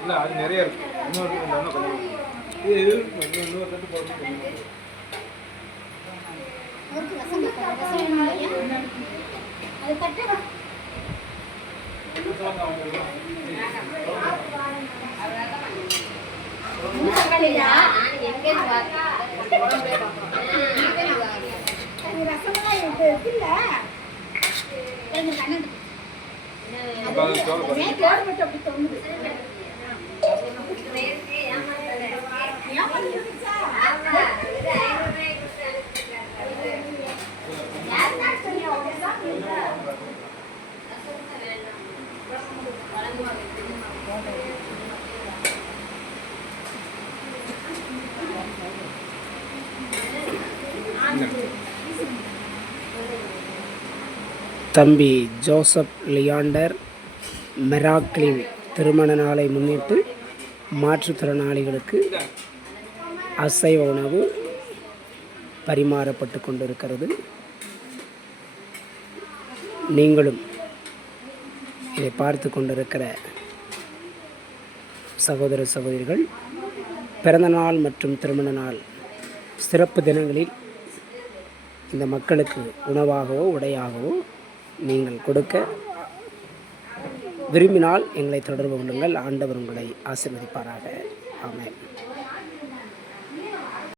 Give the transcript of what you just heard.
இல்லை அது நிறைய இருக்கு. இன்னொரு இது இன்னொரு தட்டு போடணும். தம்பி ஜோசப் லியாண்டர் மெராக்லின் திருமண நாளை முன்னிட்டு மாற்றுத்திறனாளிகளுக்கு அசைவ உணவு பரிமாறப்பட்டு கொண்டிருக்கிறது. நீங்களும் இதை பார்த்து கொண்டிருக்கிற சகோதர சகோதரிகள் பிறந்தநாள் மற்றும் திருமண நாள் சிறப்பு தினங்களில் இந்த மக்களுக்கு உணவாகவோ உடையாகவோ நீங்கள் கொடுக்க விரும்பினால் எங்களை தொடர்பு கொள்ளுங்கள். ஆண்டவர் உங்களை ஆசீர்வதிப்பாராக. ஆமென்.